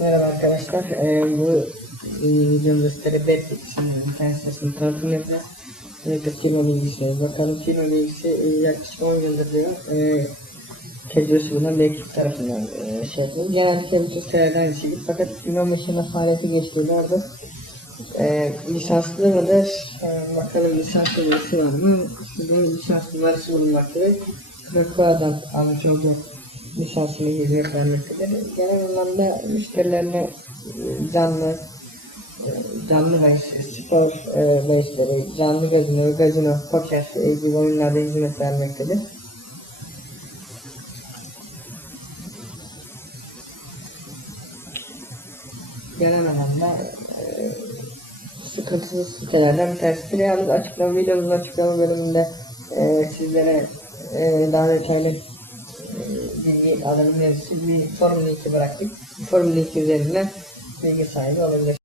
Merhaba arkadaşlar. Ee, bu videomda sizlere bet internet sitesini tanıtım yapacağız. Öncelikle firma bilgisi. Bakalım firma bilgisi e, yaklaşık 10 yıldır diyor. E, tecrübesi bulunan bir ekip tarafından e, şey yapılıyor. Genellikle bütün sitelerden aynı şekilde. Fakat 2015 yılında faaliyete geçtiğilerde e, lisanslı mıdır? E, bakalım lisans numarası var mı? Bu lisans numarası bulunmaktadır. Kırıklardan almış olduğu lisansını hizmet vermektedir. Genel anlamda müşterilerine e, canlı e, canlı bahis, spor e, bahisleri, canlı gazino, gazino, poker e, gibi oyunlarda hizmet vermektedir. Genel anlamda e, sıkıntısız sitelerden bir tanesidir. Yalnız açıklama videomuzun açıklama bölümünde sizlere daha detaylı e, bilgi alanı mevzusu bir linki bıraktık. Bu forum linki üzerinden bilgi sahibi olabilir.